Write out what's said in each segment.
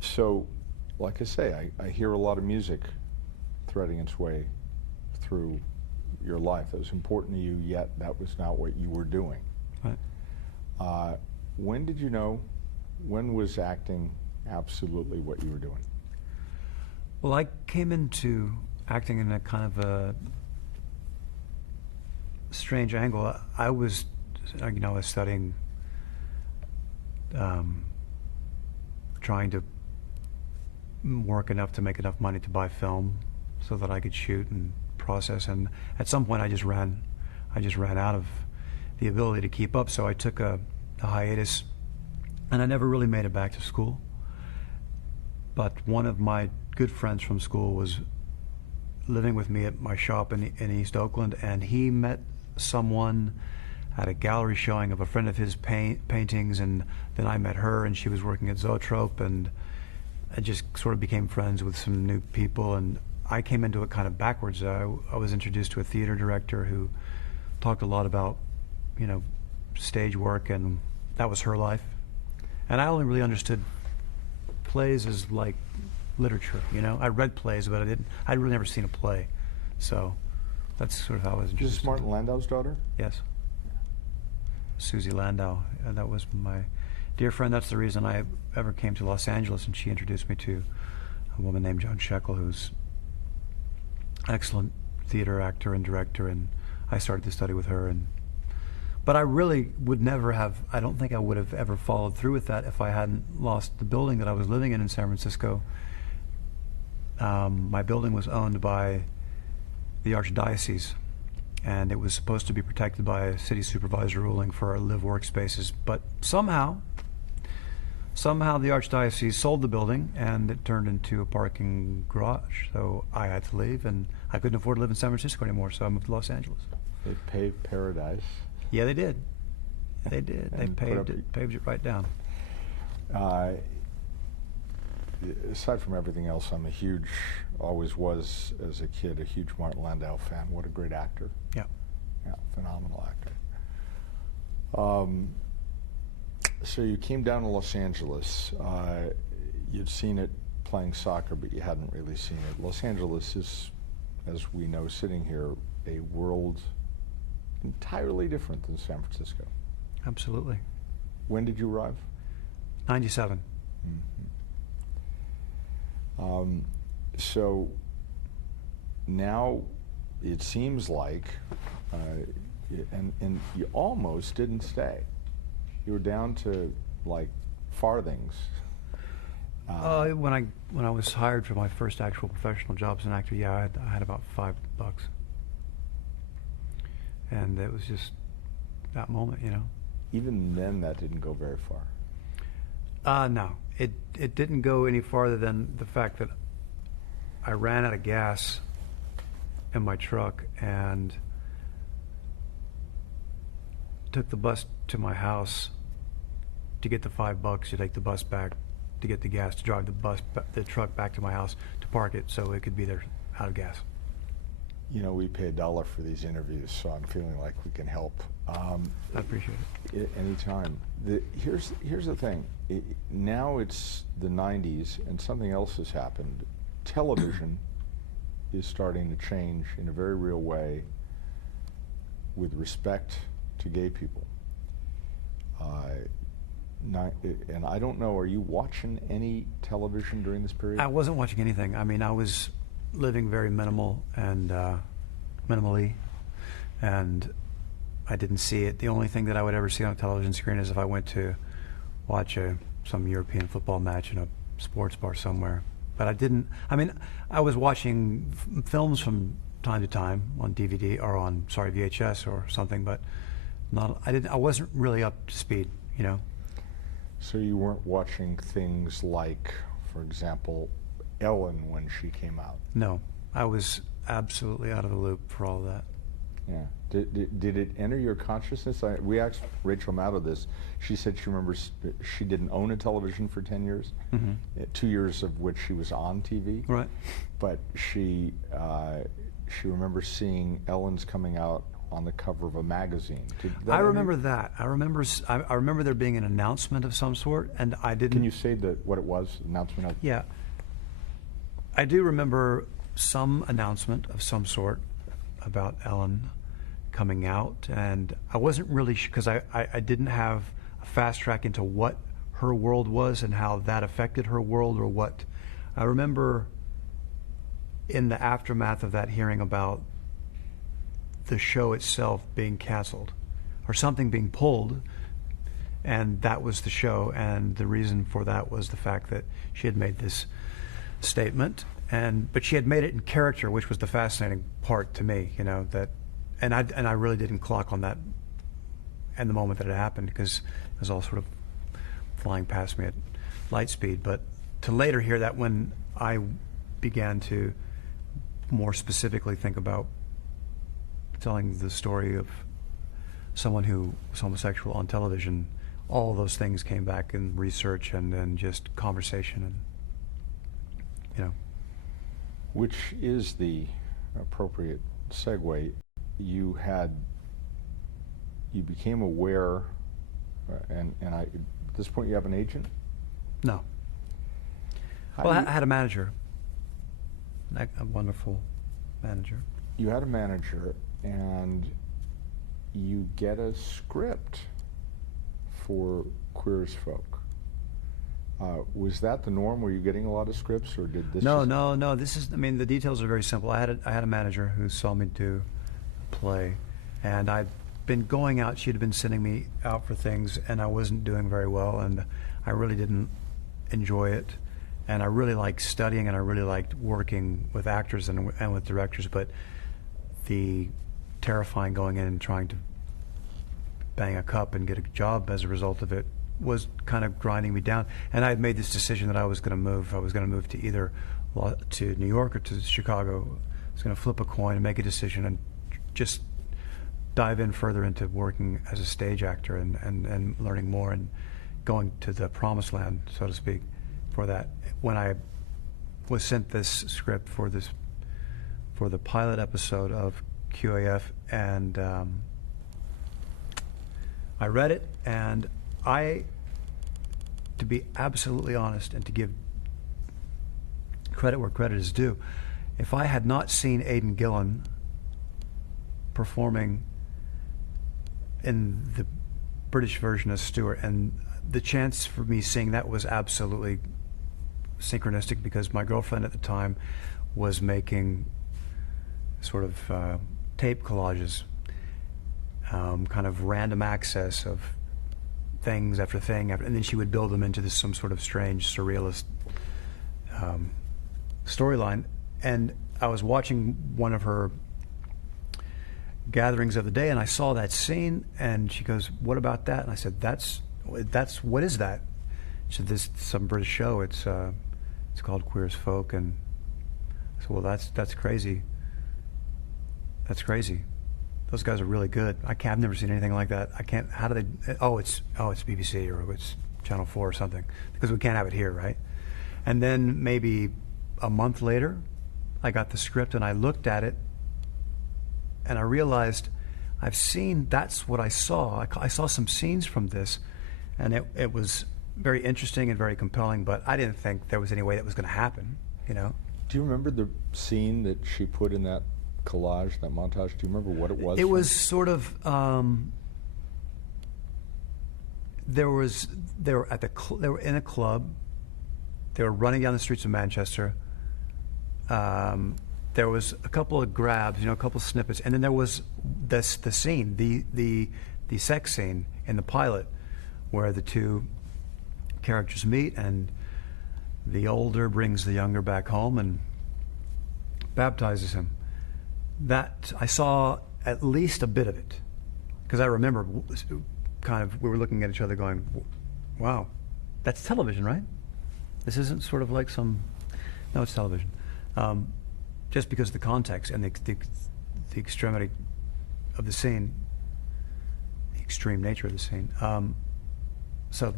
So, like I say, I hear a lot of music threading its way through your life. That was important to you, yet that was not what you were doing. Right. When did you know, when was acting absolutely what you were doing? Well, I came into acting in a kind of a strange angle. I was, I was studying, trying to work enough to make enough money to buy film so that I could shoot and process. And at some point, I just ran out of the ability to keep up. So I took a hiatus, and I never really made it back to school. But one of my good friends from school was living with me at my shop in East Oakland, and he met someone at a gallery showing of a friend of his paintings, and then I met her, and she was working at Zoetrope, and I just sort of became friends with some new people, and I came into it kind of backwards. I was introduced to a theater director who talked a lot about, stage work, and that was her life. And I only really understood plays as like literature, I read plays, but I'd really never seen a play. So that's sort of how I was introduced. Is this Martin Landau's daughter? Yes. Susie Landau. And that was my dear friend. That's the reason I ever came to Los Angeles, and she introduced me to a woman named Joan Shekel, who's an excellent theater actor and director, and I started to study with her. But I really would never have, I don't think I would have ever followed through with that if I hadn't lost the building that I was living in San Francisco. My building was owned by the Archdiocese, and it was supposed to be protected by a city supervisor ruling for our live-work spaces. But somehow the Archdiocese sold the building, and it turned into a parking garage. So I had to leave, and I couldn't afford to live in San Francisco anymore, so I moved to Los Angeles. They paved paradise. Yeah, they did. They did. They paved it right down. Aside from everything else, I'm always was as a kid, a huge Martin Landau fan. What a great actor. Yeah. Yeah, phenomenal actor. So you came down to Los Angeles. You'd seen it playing soccer, but you hadn't really seen it. Los Angeles is, as we know sitting here, a world entirely different than San Francisco. Absolutely. When did you arrive? 97. Mm-hmm. So now it seems like, and you almost didn't stay. You were down to like farthings. When I was hired for my first actual professional job as an actor, yeah, I had about $5, and it was just that moment, Even then, that didn't go very far. No, it didn't go any farther than the fact that I ran out of gas in my truck and took the bus to my house to get the $5. You take the bus back to get the gas, to drive the truck back to my house, to park it so it could be there out of gas. We pay $1 for these interviews, so I'm feeling like we can help. I appreciate it. Anytime. Here's the thing. Now it's the 90s, and something else has happened. Television is starting to change in a very real way with respect to gay people. And I don't know, are you watching any television during this period? I wasn't watching anything. I mean, I was living very minimally, and I didn't see it. The only thing that I would ever see on a television screen is if I went to watch some European football match in a sports bar somewhere. But I didn't. I mean, I was watching films from time to time on DVD or on VHS or something, but not. I wasn't really up to speed, So you weren't watching things like, for example, Ellen when she came out? No, I was absolutely out of the loop for all of that. Yeah. Did it enter your consciousness? We asked Rachel Maddow this. She said she remembers she didn't own a television for 10 years, 2 years of which she was on TV. Right. But she remembers seeing Ellen's coming out on the cover of a magazine. Did that I ever- remember that. I remember there being an announcement of some sort, and I didn't. Can you say what it was? Announcement of? Yeah. I do remember some announcement of some sort about Ellen coming out, and I wasn't really because I didn't have a fast track into what her world was and how that affected her world, or what. I remember in the aftermath of that hearing about the show itself being canceled or something being pulled, and that was the show, and the reason for that was the fact that she had made this statement, but she had made it in character, which was the fascinating part to me, that, and I really didn't clock on that in the moment that it happened, because it was all sort of flying past me at light speed. But to later hear that, when I began to more specifically think about telling the story of someone who was homosexual on television, all those things came back in research and just conversation, and Which is the appropriate segue. You became aware, and at this point you have an agent? No. Well, I had a manager, a wonderful manager. You had a manager, and you get a script for Queer as Folk. Was that the norm? Were you getting a lot of scripts, or did this? No. This is. I mean, the details are very simple. I had a manager who saw me do a play, and I'd been going out. She'd been sending me out for things, and I wasn't doing very well, and I really didn't enjoy it. And I really liked studying, and I really liked working with actors and with directors. But the terrifying going in and trying to bang a cup and get a job as a result of it was kind of grinding me down. And I had made this decision that I was going to move. I was going to move to either to New York or to Chicago. I was going to flip a coin and make a decision and just dive in further into working as a stage actor and learning more and going to the promised land, so to speak, for that. When I was sent this script for the pilot episode of QAF, and I read it, and to be absolutely honest and to give credit where credit is due, if I had not seen Aidan Gillen performing in the British version of Stewart, and the chance for me seeing that was absolutely synchronistic, because my girlfriend at the time was making sort of tape collages, kind of random access of things after thing, and then she would build them into some sort of strange surrealist storyline. And I was watching one of her gatherings of the day, and I saw that scene, and she goes, "What about that?" And I said, "That's what is that?" She said, "This some British show. It's called Queer as Folk." And I said, "Well, that's crazy. That's crazy. Those guys are really good. I've never seen anything like that. I can't. How do they? Oh, it's BBC or it's Channel 4 or something, because we can't have it here, right?" And then maybe a month later, I got the script and I looked at it, and I realized that's what I saw. I saw some scenes from this, and it was very interesting and very compelling, but I didn't think there was any way that was going to happen, Do you remember the scene that she put in that collage, that montage? Do you remember what it was? It was sort of, they were in a club. They were running down the streets of Manchester. There was a couple of grabs, a couple of snippets, and then there was the scene, the sex scene in the pilot, where the two characters meet, and the older brings the younger back home and baptizes him. That I saw at least a bit of it, because I remember we were looking at each other going, "Wow, that's television, right? This isn't sort of like no, it's television." Just because of the context and the extremity of the scene, the extreme nature of the scene. So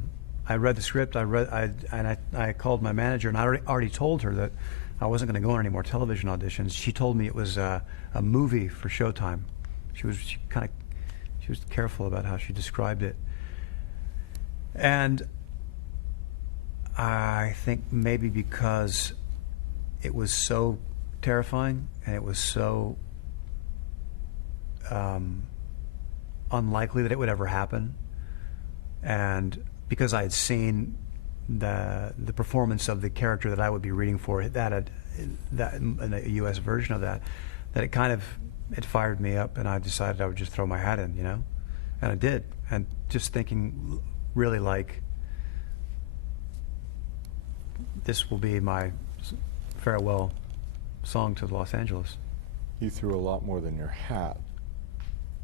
I read the script. I called my manager, and I already told her that I wasn't going to go on any more television auditions. She told me it was a movie for Showtime, She was careful about how she described it. And I think maybe because it was so terrifying and it was so unlikely that it would ever happen, and because I had seen the performance of the character that I would be reading for, that in a U.S. version of that it kind of, it fired me up, and I decided I would just throw my hat in, and I did, and just thinking really like, this will be my farewell song to Los Angeles. You threw a lot more than your hat,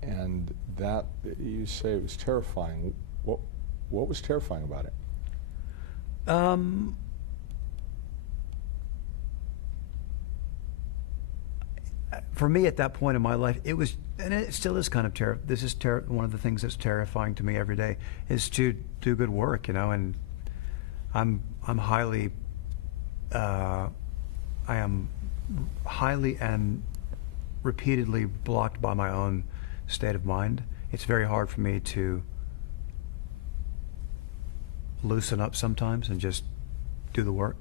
and that, you say it was terrifying. What was terrifying about it? For me at that point in my life, it was, and it still is kind of this is one of the things that's terrifying to me every day, is to do good work, and I am highly and repeatedly blocked by my own state of mind. It's very hard for me to loosen up sometimes and just do the work.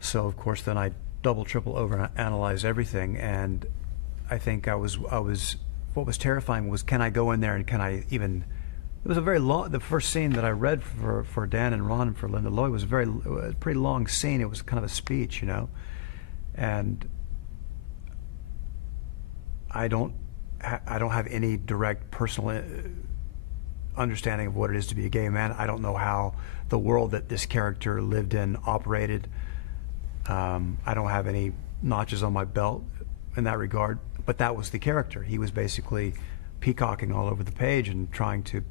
So of course then I double, triple over analyze everything, and I think I was what was terrifying was, can I go in there and can I even, it was a very long, the first scene that I read for Dan and Ron and for Linda Loy was a pretty long scene. It was kind of a speech, and I don't have any direct personal understanding of what it is to be a gay man. I don't know how the world that this character lived in operated. I don't have any notches on my belt in that regard, but that was the character. He was basically peacocking all over the page and trying to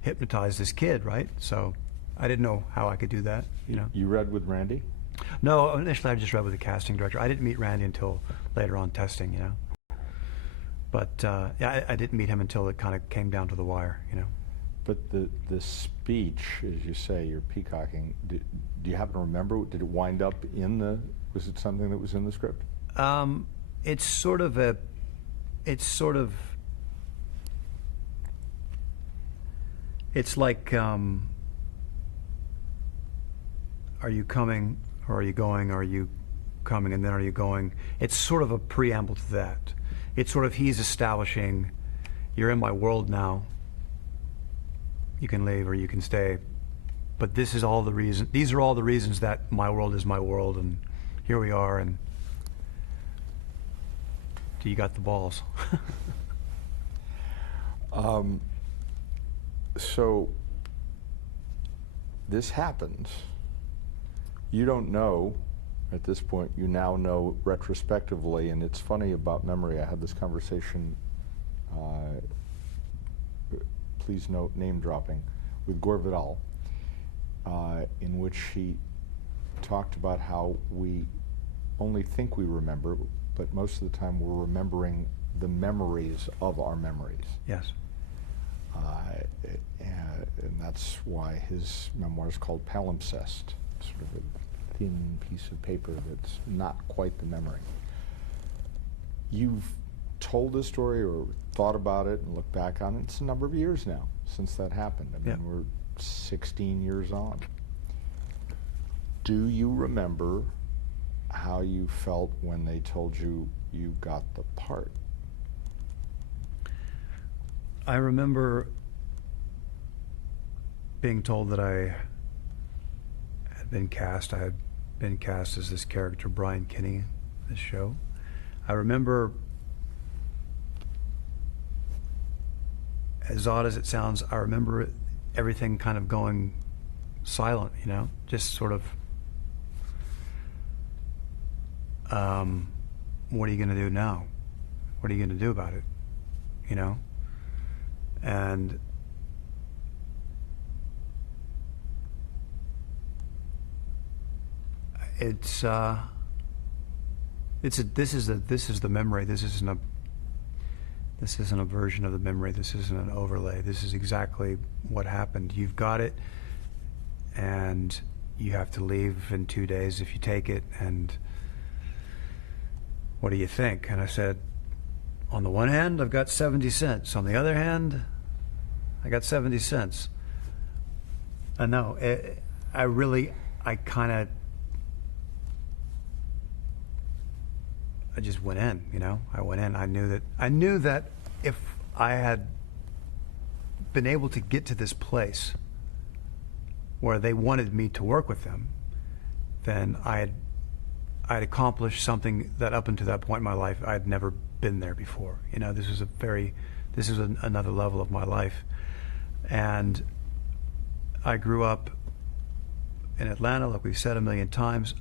hypnotize this kid, right? So I didn't know how I could do that, You read with Randy? No, initially I just read with the casting director. I didn't meet Randy until later on testing, But yeah, I didn't meet him until it kind of came down to the wire, But the speech, as you say, you're peacocking. Do you happen to remember? Did it wind up was it something that was in the script? It's like, are you coming, or are you going, or are you coming, and then are you going? It's sort of a preamble to that. It's sort of, he's establishing, you're in my world now. You can leave or you can stay, but these are all the reasons that my world is my world, and here we are, and you got the balls. So this happens. You don't know at this point. You now know retrospectively, and it's funny about memory. I had this conversation, please note name dropping, with Gore Vidal, in which he talked about how we only think we remember, but most of the time we're remembering the memories of our memories. Yes. And that's why his memoir is called Palimpsest, sort of a thin piece of paper that's not quite the memory. You've told this story or thought about it and looked back on it. It's a number of years now since that happened. I mean, we're 16 years on. Do you remember how you felt when they told you you got the part? I remember being told that I had been cast. I had been cast as this character, Brian Kinney, this show. I remember, as odd as it sounds, I remember everything kind of going silent, just sort of, what are you going to do now? What are you going to do about it? And this is the memory. This isn't a version of the memory. This isn't an overlay. This is exactly what happened. You've got it, and you have to leave in 2 days if you take it, and what do you think? And I said, on the one hand, I've got 70 cents. On the other hand, I got 70 cents. I know. I just went in, you know. I went in. I knew that if I had been able to get to this place where they wanted me to work with them, then I'd accomplished something that up until that point in my life I'd never been there before. You know, this is another level of my life. And I grew up in Atlanta, like we've said a million times.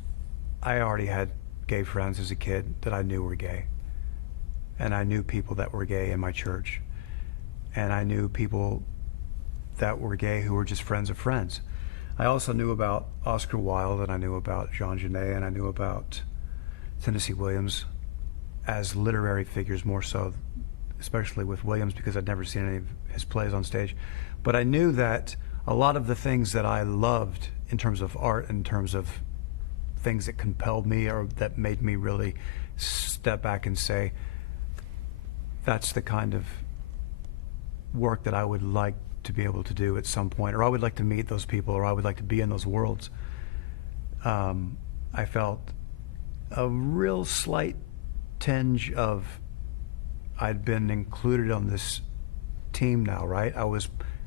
I already had gay friends as a kid that I knew were gay. And I knew people that were gay in my church. And I knew people that were gay who were just friends of friends. I also knew about Oscar Wilde, and I knew about Jean Genet, and I knew about Tennessee Williams as literary figures more so, especially with Williams, because I'd never seen any of his plays on stage. But I knew that a lot of the things that I loved in terms of art, in terms of things that compelled me or that made me really step back and say, that's the kind of work that I would like to be able to do at some point, or I would like to meet those people, or I would like to be in those worlds. I felt a real slight tinge of I'd been included on this team now, right?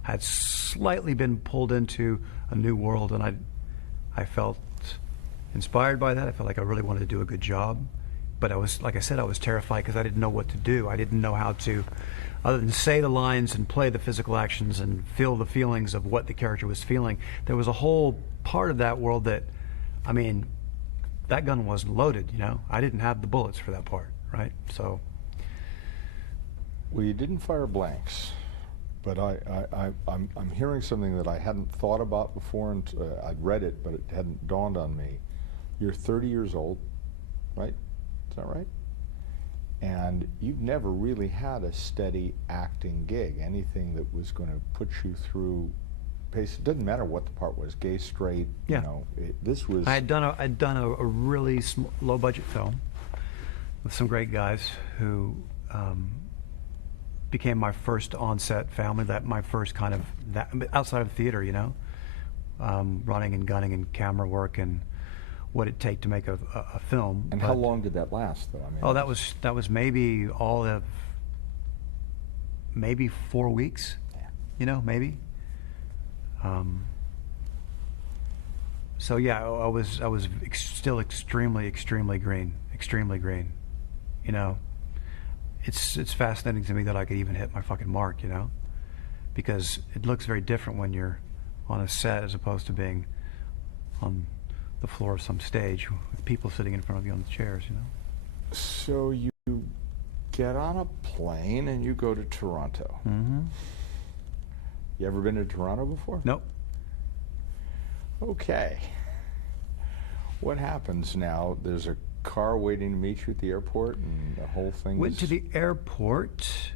Had slightly been pulled into a new world, and I felt inspired by that. I felt like I really wanted to do a good job, but I was, like I said, I was terrified because I didn't know what to do. I didn't know how to, other than say the lines and play the physical actions and feel the feelings of what the character was feeling. There was a whole part of that world that, I mean, that gun wasn't loaded, you know? I didn't have the bullets for that part, right? So. Well, you didn't fire blanks, but I'm hearing something that I hadn't thought about before, and I'd read it, but it hadn't dawned on me. You're 30 years old, right? Is that right? And you've never really had a steady acting gig, anything that was going to put you through pace. It doesn't matter what the part was, gay, straight, yeah. You know, this was... I'd done a really low-budget film with some great guys who became my first on-set family, my first kind of, outside of theater, you know, running and gunning and camera work and what it take to make a film. And how long did that last, though? I mean, that was maybe all of maybe 4 weeks, you know, maybe. So yeah, I was still extremely green, you know. It's fascinating to me that I could even hit my fucking mark, you know, because it looks very different when you're on a set as opposed to being on the floor of some stage with people sitting in front of you on the chairs, you know. So you get on a plane and you go to Toronto. Mm-hmm. You ever been to Toronto before? Nope. Okay. What happens now? There's a car waiting to meet you at the airport, and the whole thing Went to the airport,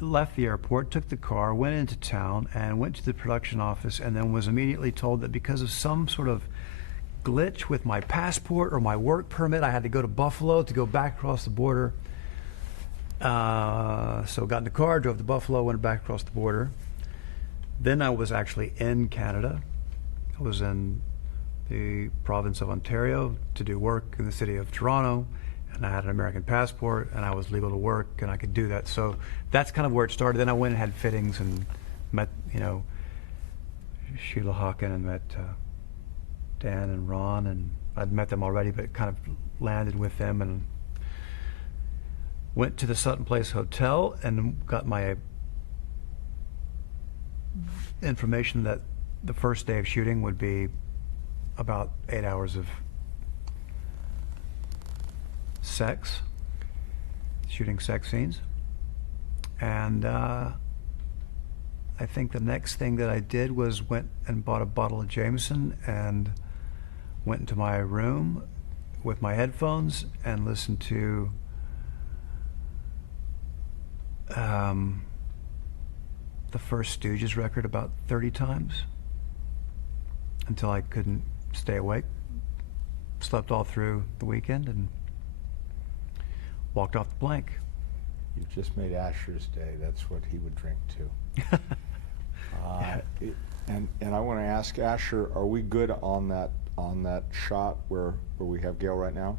left the airport, took the car, went into town, and went to the production office, and then was immediately told that because of some sort of glitch with my passport or my work permit, I had to go to Buffalo to go back across the border. So got in the car, drove to Buffalo, went back across the border. Then I was actually in Canada. I was in the province of Ontario to do work in the city of Toronto, and I had an American passport, and I was legal to work, and I could do that. So that's kind of where it started. Then I went and had fittings and met, you know, Sheila Hawken, and met Dan and Ron, and I'd met them already, but kind of landed with them and went to the Sutton Place Hotel and got my information that the first day of shooting would be about 8 hours of sex, shooting sex scenes. And I think the next thing that I did was went and bought a bottle of Jameson and went into my room with my headphones and listened to the first Stooges record about 30 times until I couldn't stay awake. Slept all through the weekend and walked off the plank. You just made Asher's day. That's what he would drink too. And I want to ask Asher, are we good on that shot where we have Gale right now?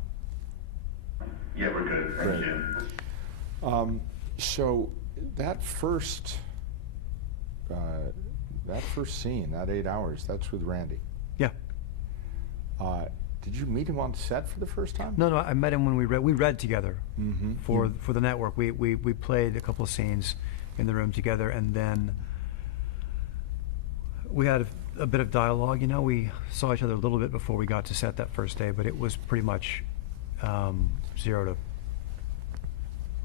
Yeah, we're good. Thank you. So that first scene, that 8 hours, that's with Randy. Yeah. Did you meet him on set for the first time? No, I met him when we read together Mm-hmm. for the network. We played a couple of scenes in the room together, and then we had a bit of dialogue. You know, we saw each other a little bit before we got to set that first day, but it was pretty much 0 to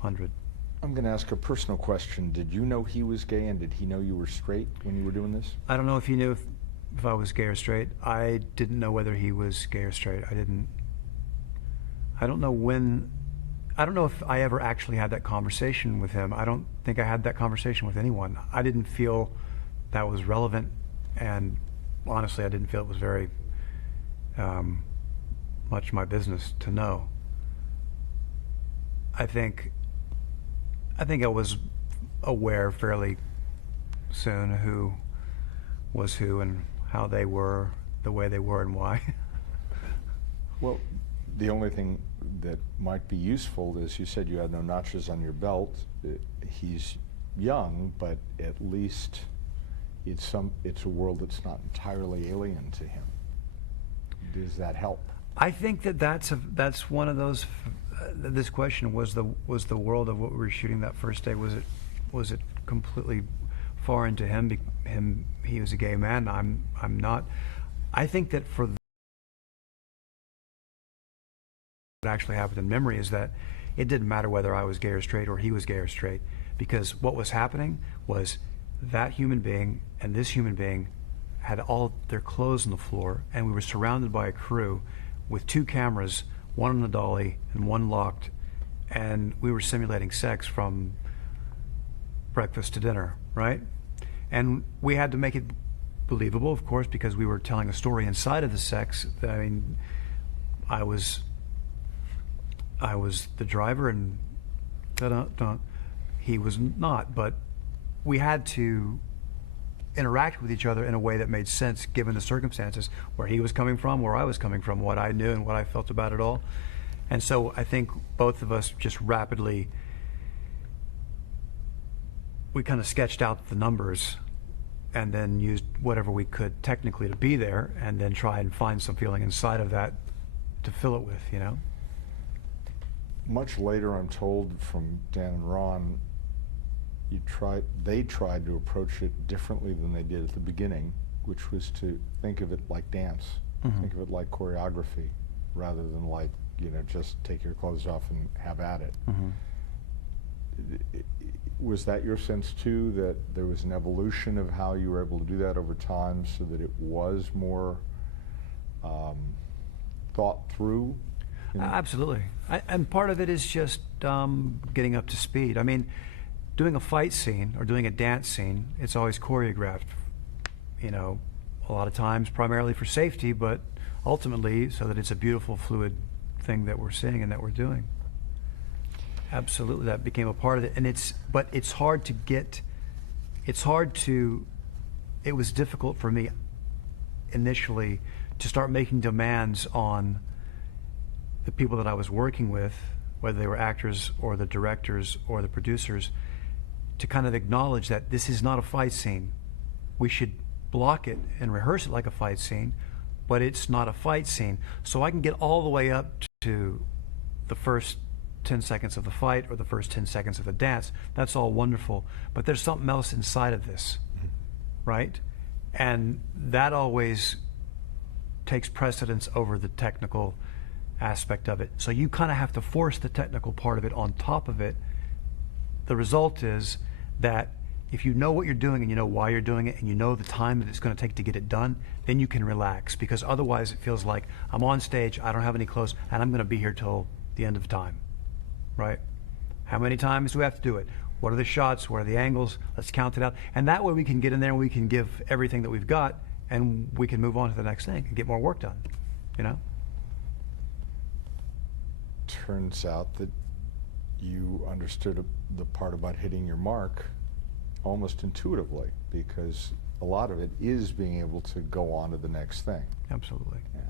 100. I'm going to ask a personal question. Did you know he was gay, and did he know you were straight when you were doing this? I don't know if he knew if I was gay or straight. I didn't know whether he was gay or straight. I don't know if I ever actually had that conversation with him. I don't think I had that conversation with anyone. I didn't feel that was relevant, and honestly, I didn't feel it was very much my business to know. I think I was aware fairly soon who was who and how they were the way they were and why. Well, the only thing that might be useful is you said you had no notches on your belt. He's young, but at least it's a world that's not entirely alien to him. Does that help? I think that's one of those. This question was the world of what we were shooting that first day. Was it completely foreign to him? He was a gay man. I'm not. I think that for what actually happened in memory is that it didn't matter whether I was gay or straight or he was gay or straight, because what was happening was that human being and this human being had all their clothes on the floor, and we were surrounded by a crew with 2 cameras, one on the dolly and one locked, and we were simulating sex from breakfast to dinner, right? And we had to make it believable, of course, because we were telling a story inside of the sex. I mean, I was the driver, and he was not, but we had to interact with each other in a way that made sense given the circumstances, where he was coming from, where I was coming from, what I knew and what I felt about it all. And so I think both of us just rapidly, we kind of sketched out the numbers and then used whatever we could technically to be there, and then try and find some feeling inside of that to fill it with, you know? Much later, I'm told from Dan and Ron, they tried to approach it differently than they did at the beginning, which was to think of it like dance, Mm-hmm. think of it like choreography, rather than like, just take your clothes off and have at it. Mm-hmm. Was that your sense too, that there was an evolution of how you were able to do that over time, so that it was more thought through? Absolutely. And part of it is just getting up to speed. I mean, doing a fight scene or doing a dance scene, it's always choreographed, a lot of times primarily for safety, but ultimately so that it's a beautiful, fluid thing that we're seeing and that we're doing. Absolutely, that became a part of it. And it was difficult for me initially to start making demands on the people that I was working with, whether they were actors or the directors or the producers, to kind of acknowledge that this is not a fight scene. We should block it and rehearse it like a fight scene, but it's not a fight scene. So I can get all the way up to the first 10 seconds of the fight or the first 10 seconds of the dance. That's all wonderful, but there's something else inside of this, right? And that always takes precedence over the technical aspect of it. So you kind of have to force the technical part of it on top of it. The result is that if you know what you're doing and you know why you're doing it and you know the time that it's going to take to get it done, then you can relax, because otherwise it feels like I'm on stage, I don't have any clothes, and I'm going to be here till the end of time, right? How many times do we have to do it? What are the shots? What are the angles? Let's count it out. And that way we can get in there and we can give everything that we've got, and we can move on to the next thing and get more work done, Turns out that you understood the part about hitting your mark almost intuitively, because a lot of it is being able to go on to the next thing. Absolutely. Yeah.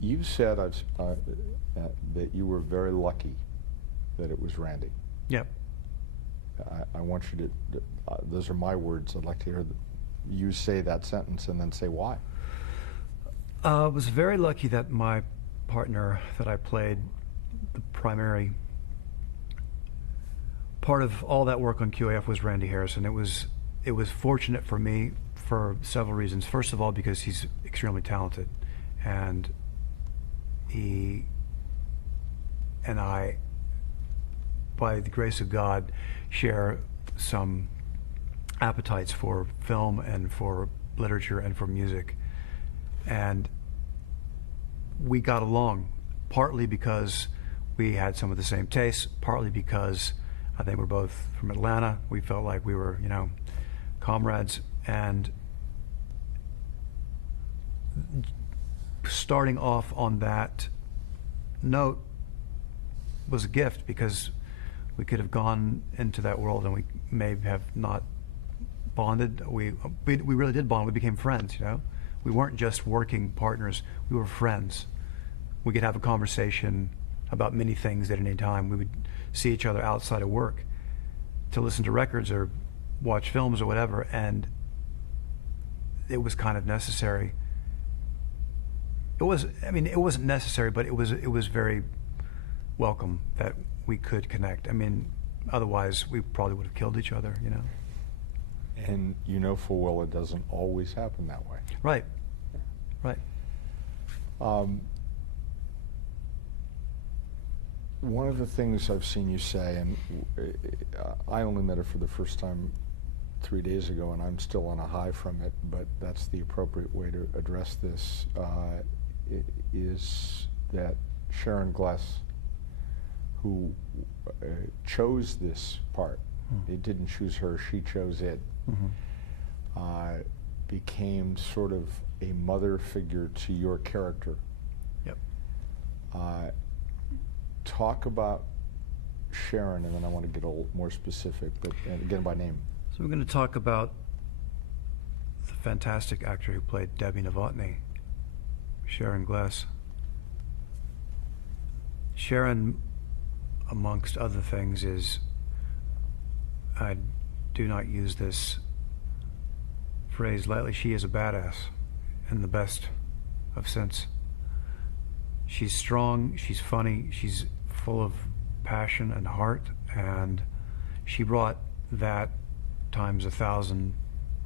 You said that you were very lucky that it was Randy. Yep. I want you to, those are my words. I'd like to hear you say that sentence and then say why. I was very lucky that my partner that I played the primary part of all that work on QAF was Randy Harrison. It was fortunate for me for several reasons. First of all, because he's extremely talented, and he and I, by the grace of God, share some appetites for film and for literature and for music. And we got along, partly because we had some of the same tastes, partly because I think we're both from Atlanta. We felt like we were, comrades. And starting off on that note was a gift, because we could have gone into that world and we may have not bonded. We really did bond. We became friends, We weren't just working partners. We were friends. We could have a conversation about many things at any time. We would see each other outside of work to listen to records or watch films or whatever, and it was kind of necessary. It wasn't necessary, but it was very welcome that we could connect. Otherwise we probably would have killed each other, And full well it doesn't always happen that way. Right. Right. One of the things I've seen you say, and I only met her for the first time 3 days ago, and I'm still on a high from it, but that's the appropriate way to address this, is that Sharon Gless, who chose this part, it didn't choose her, she chose it, became sort of a mother figure to your character. Yep. Talk about Sharon, and then I want to get a little more specific, but again by name. So we're going to talk about the fantastic actor who played Debbie Novotny, Sharon Gless. Sharon, amongst other things, I do not use this phrase lightly, she is a badass in the best of sense. She's strong, she's funny, she's full of passion and heart, and she brought that times 1,000,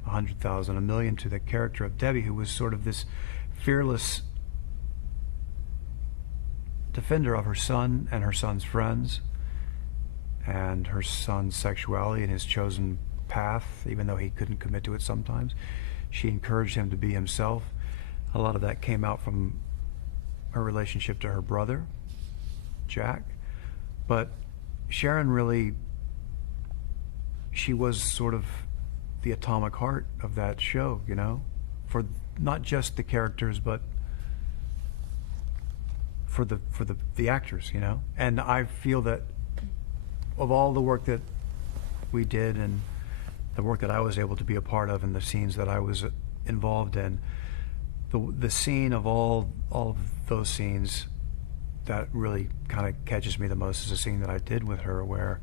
100,000, 1,000,000 to the character of Debbie, who was sort of this fearless defender of her son and her son's friends and her son's sexuality and his chosen path, even though he couldn't commit to it sometimes. She encouraged him to be himself. A lot of that came out from her relationship to her brother, Jack. But Sharon really, she was sort of the atomic heart of that show, for not just the characters, but for the actors, And I feel that of all the work that we did and the work that I was able to be a part of and the scenes that I was involved in, the scene of all of those scenes that really kind of catches me the most is a scene that I did with her where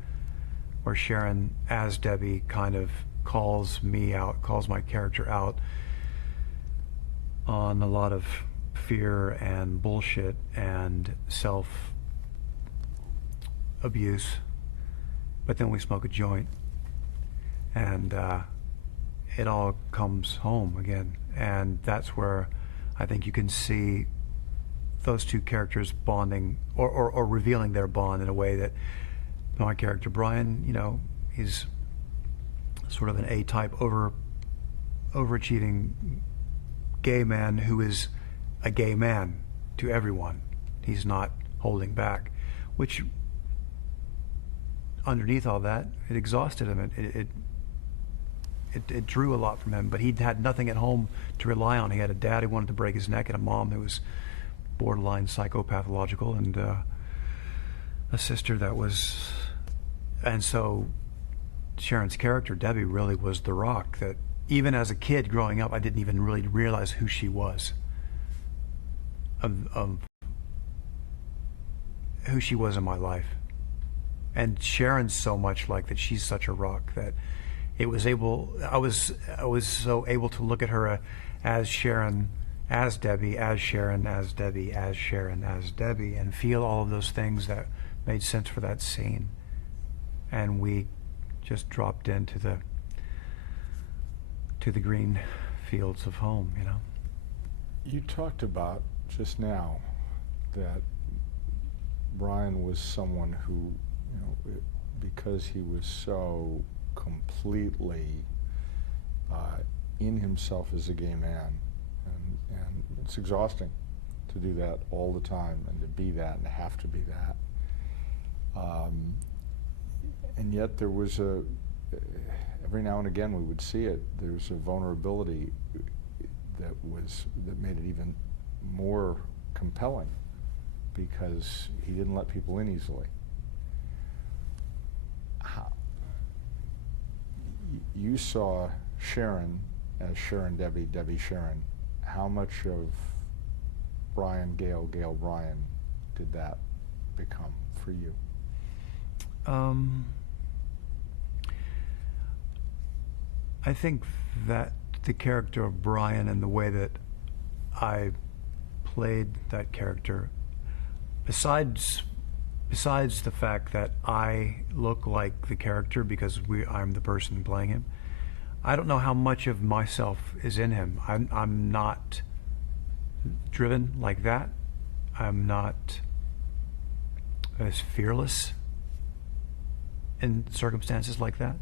Sharon, as Debbie, kind of calls me out, calls my character out on a lot of fear and bullshit and self-abuse. But then we smoke a joint and it all comes home again. And that's where I think you can see those two characters bonding or revealing their bond in a way that my character Brian, he's sort of an A-type overachieving gay man who is a gay man to everyone. He's not holding back, which underneath all that, it exhausted him. It drew a lot from him, but he had nothing at home to rely on. He had a dad who wanted to break his neck and a mom who was borderline psychopathological, and a sister that was, and so Sharon's character, Debbie, really was the rock that even as a kid growing up, I didn't even really realize who she was, of who she was in my life. And Sharon's so much like that, she's such a rock that I was so able to look at her as Sharon, as Debbie, as Sharon, as Debbie, as Sharon, as Debbie, and feel all of those things that made sense for that scene. And we just dropped into the green fields of home, you know. You talked about just now that Brian was someone who, you know, because he was so completely in himself as a gay man, and it's exhausting to do that all the time and to be that and have to be that. And yet there was every now and again we would see it, there's a vulnerability that made it even more compelling because he didn't let people in easily. You saw Sharon as Sharon Debbie, Debbie Sharon. How much of Brian Gale, Gale Brian did that become for you? I think that the character of Brian and the way that I played that character, besides the fact that I look like the character because I'm the person playing him, I don't know how much of myself is in him. I'm not driven like that. I'm not as fearless in circumstances like that.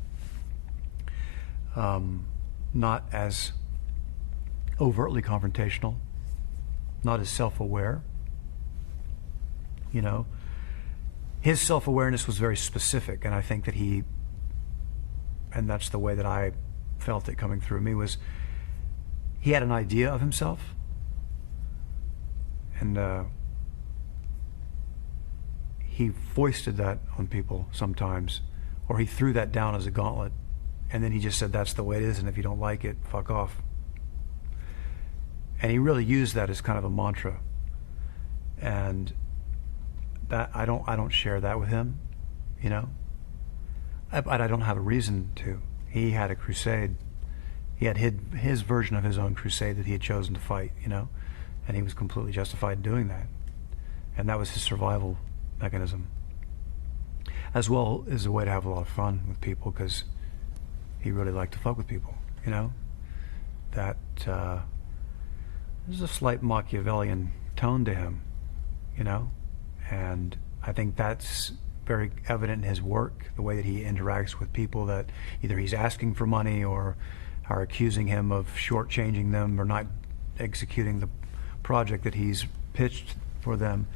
Not as overtly confrontational, not as self-aware. You know, his self-awareness was very specific, and I think that and that's the way that I felt it coming through me, was he had an idea of himself, and he foisted that on people sometimes, or he threw that down as a gauntlet, and then he just said, that's the way it is, and if you don't like it, fuck off. And he really used that as kind of a mantra, and that I don't share that with him, you know. But I don't have a reason to. He had a crusade. He had his version of his own crusade that he had chosen to fight, you know, and he was completely justified in doing that. And that was his survival mechanism, as well as a way to have a lot of fun with people, because he really liked to fuck with people, you know. That there's a slight Machiavellian tone to him, you know, and I think that's very evident in his work, the way that he interacts with people that either he's asking for money or are accusing him of shortchanging them or not executing the project that he's pitched for them.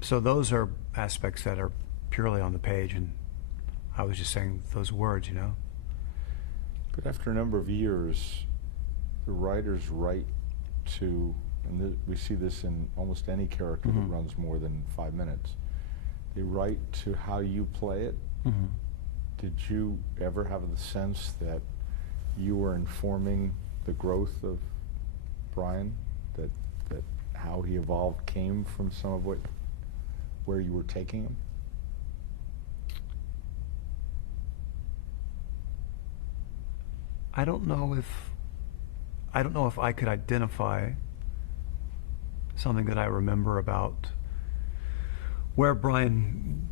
So those are aspects that are purely on the page, and I was just saying those words, you know. But after a number of years, the writers write to, and we see this in almost any character that runs more than 5 minutes, they write to how you play it. Did you ever have the sense that you were informing the growth of Brian, that how he evolved came from some of where you were taking him? I don't know if I could identify something that I remember about where Brian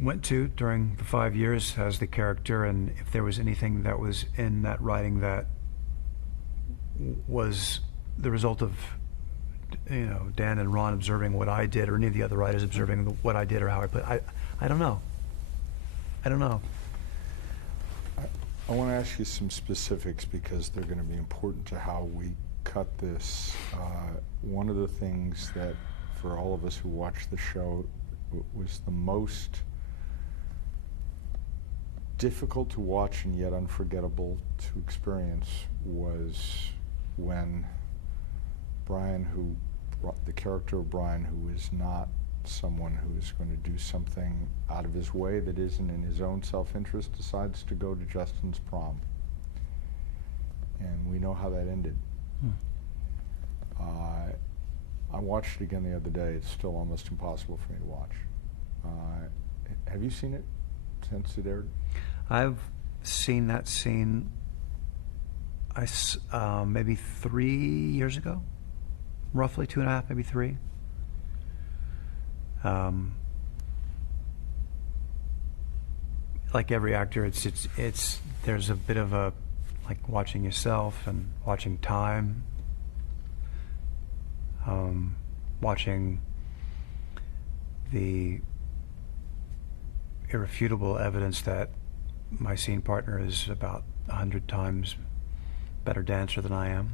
went to during the 5 years as the character, and if there was anything that was in that writing that was the result of, you know, Dan and Ron observing what I did, or any of the other writers observing what I did or how I played. I don't know. I don't know. I want to ask you some specifics because they're going to be important to how we cut this. One of the things that, for all of us who watched the show, was the most difficult to watch and yet unforgettable to experience was when Brian, the character of Brian, who is not someone who is going to do something out of his way that isn't in his own self-interest decides to go to Justin's prom. And we know how that ended. I watched it again the other day. It's still almost impossible for me to watch. Have you seen it since it aired? I've seen that scene maybe 3 years ago, roughly 2.5, maybe 3. Like every actor, it's there's a bit of a, like, watching yourself and watching time, watching the irrefutable evidence that my scene partner is about 100 times better dancer than I am.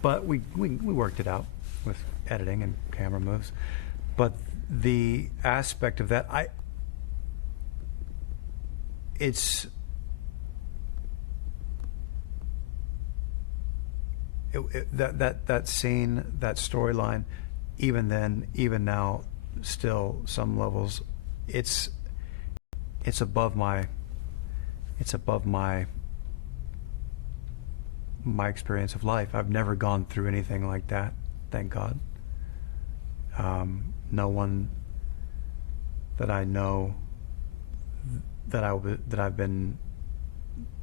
But we worked it out with editing and camera moves. But the aspect of that, that scene, that storyline, even then, even now, still some levels, it's above my experience of life. I've never gone through anything like that, thank God. No one that I know that I've been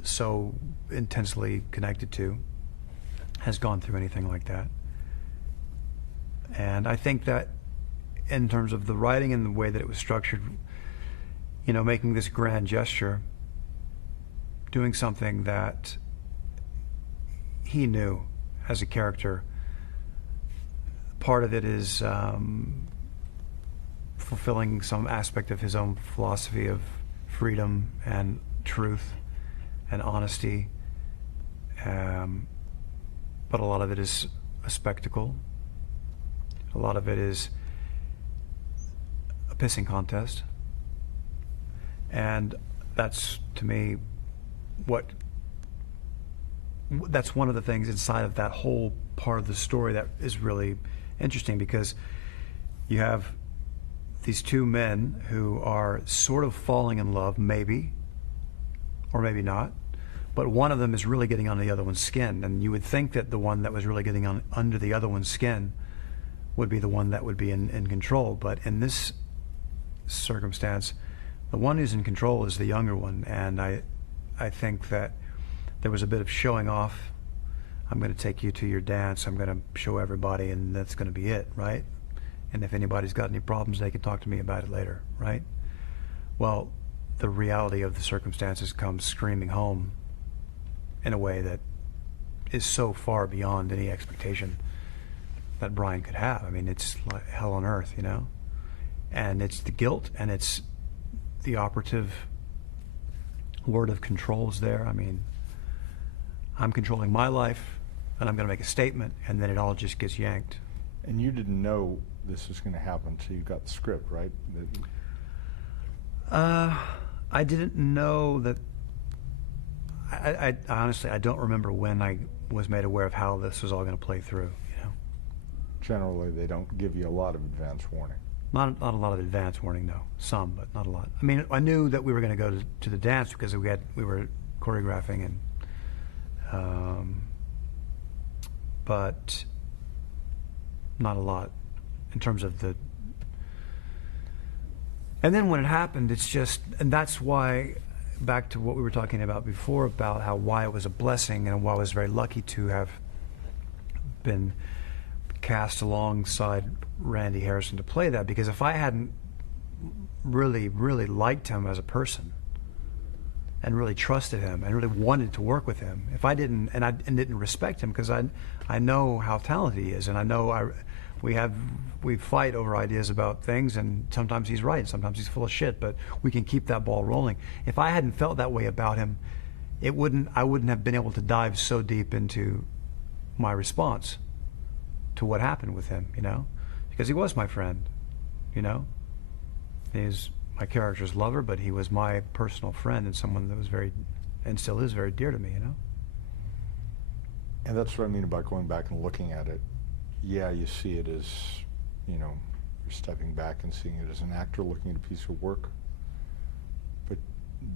so intensely connected to has gone through anything like that. And I think that in terms of the writing and the way that it was structured, you know, making this grand gesture, doing something that he knew as a character, part of it is fulfilling some aspect of his own philosophy of freedom and truth and honesty, but a lot of it is a spectacle. A lot of it is a pissing contest, and that's, to me, that's one of the things inside of that whole part of the story that is really interesting, because you have these two men who are sort of falling in love, maybe, or maybe not, but one of them is really getting on the other one's skin, and you would think that the one that was really getting under the other one's skin would be the one that would be in control. But in this circumstance, the one who's in control is the younger one, and I think that there was a bit of showing off. I'm going to take you to your dance, I'm going to show everybody, and that's going to be it, right? And if anybody's got any problems, they can talk to me about it later, right? Well, the reality of the circumstances comes screaming home in a way that is so far beyond any expectation that Brian could have. I mean, it's like hell on earth, you know? And it's the guilt, and it's the operative word of control is there. I mean, I'm controlling my life, and I'm going to make a statement, and then it all just gets yanked. And you didn't know this was going to happen until you got the script, right? I didn't know that. I honestly, I don't remember when I was made aware of how this was all going to play through, you know? Generally, they don't give you a lot of advance warning. Not a lot of advance warning, no. Some, but not a lot. I mean, I knew that we were going to go to the dance because we were choreographing, and but not a lot in terms of the. And then when it happened, it's just, and that's why, back to what we were talking about before, about why it was a blessing and why I was very lucky to have been cast alongside Randy Harrison to play that, because if I hadn't really, really liked him as a person and really trusted him and really wanted to work with him, if I didn't, and didn't respect him, because I know how talented he is, and I know we fight over ideas about things, and sometimes he's right, sometimes he's full of shit, but we can keep that ball rolling. If I hadn't felt that way about him, I wouldn't have been able to dive so deep into my response to what happened with him, you know, because he was my friend, you know. He's my character's lover, but he was my personal friend, and someone that was very, and still is very dear to me, you know. And that's what I mean about going back and looking at it. Yeah, you see it as, you're stepping back and seeing it as an actor looking at a piece of work. But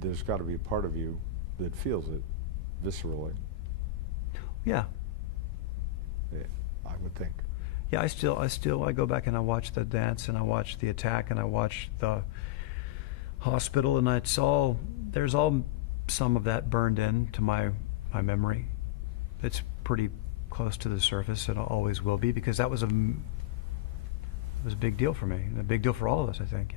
there's got to be a part of you that feels it viscerally. Yeah. I would think. Yeah, I go back and I watch the dance and I watch the attack and I watch the hospital, and there's some of that burned into my memory. It's pretty close to the surface. It always will be, because that was a big deal for me, and a big deal for all of us, I think.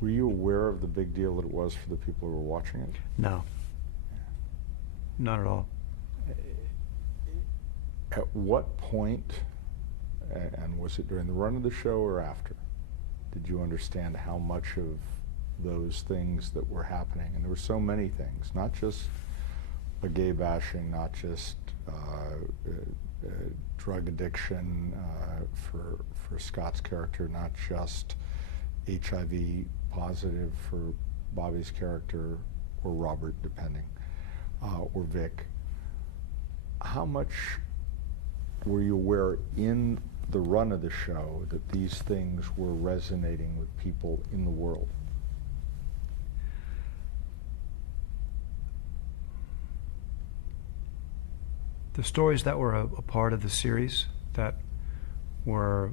Were you aware of the big deal that it was for the people who were watching it? No. Not at all. At what point, and was it during the run of the show or after, did you understand how much of those things that were happening? And there were so many things, not just a gay bashing, not just drug addiction for Scott's character, not just HIV positive for Bobby's character, or Robert, depending, or Vic. How much were you aware in the run of the show that these things were resonating with people in the world? The stories that were a part of the series that were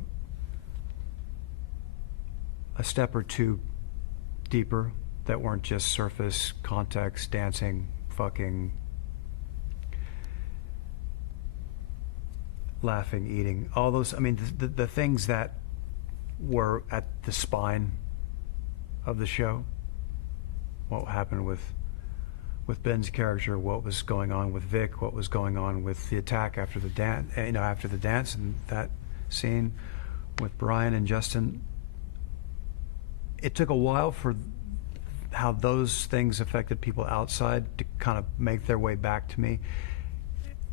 a step or two deeper, that weren't just surface context, dancing, fucking, laughing, eating, all those, the things that were at the spine of the show. What happened with Ben's character, what was going on with Vic, what was going on with the attack after the dance, and that scene with Brian and Justin. It took a while for how those things affected people outside to kind of make their way back to me.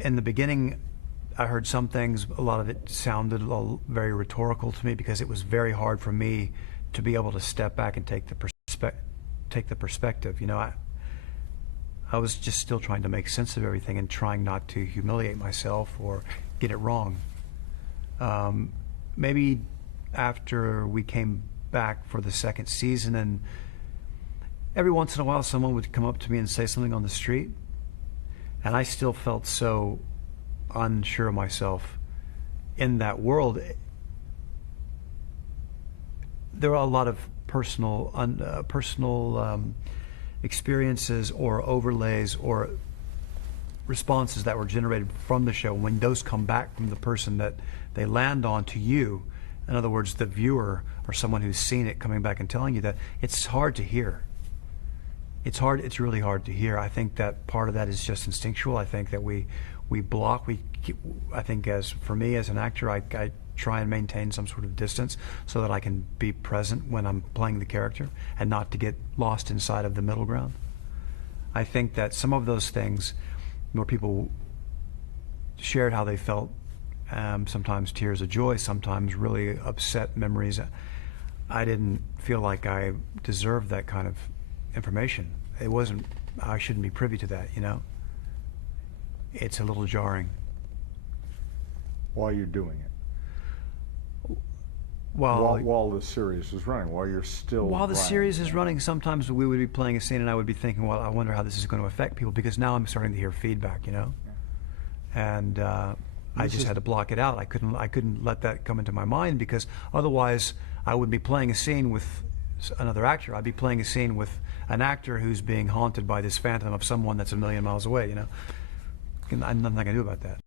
In the beginning, I heard some things, a lot of it sounded very rhetorical to me, because it was very hard for me to be able to step back and take the perspective. I was just still trying to make sense of everything and trying not to humiliate myself or get it wrong. Maybe after we came back for the second season, and every once in a while someone would come up to me and say something on the street, and I still felt so unsure of myself in that world. There are a lot of personal experiences or overlays or responses that were generated from the show. When those come back from the person that they land on to you, in other words, the viewer or someone who's seen it coming back and telling you that, it's hard to hear. It's really hard to hear. I think that part of that is just instinctual. I think that we block. I think, for me as an actor, I try and maintain some sort of distance so that I can be present when I'm playing the character and not to get lost inside of the middle ground. I think that some of those things where people shared how they felt, sometimes tears of joy, sometimes really upset memories, I didn't feel like I deserved that kind of information. I shouldn't be privy to that, It's a little jarring. While you're doing it? While the series is running, while you're still While the series is running, sometimes we would be playing a scene and I would be thinking, well, I wonder how this is going to affect people, because now I'm starting to hear feedback, And I just had to block it out. I couldn't let that come into my mind, because otherwise I would be playing a scene with another actor. I'd be playing a scene with an actor who's being haunted by this phantom of someone that's a million miles away, I'm nothing I can do about that.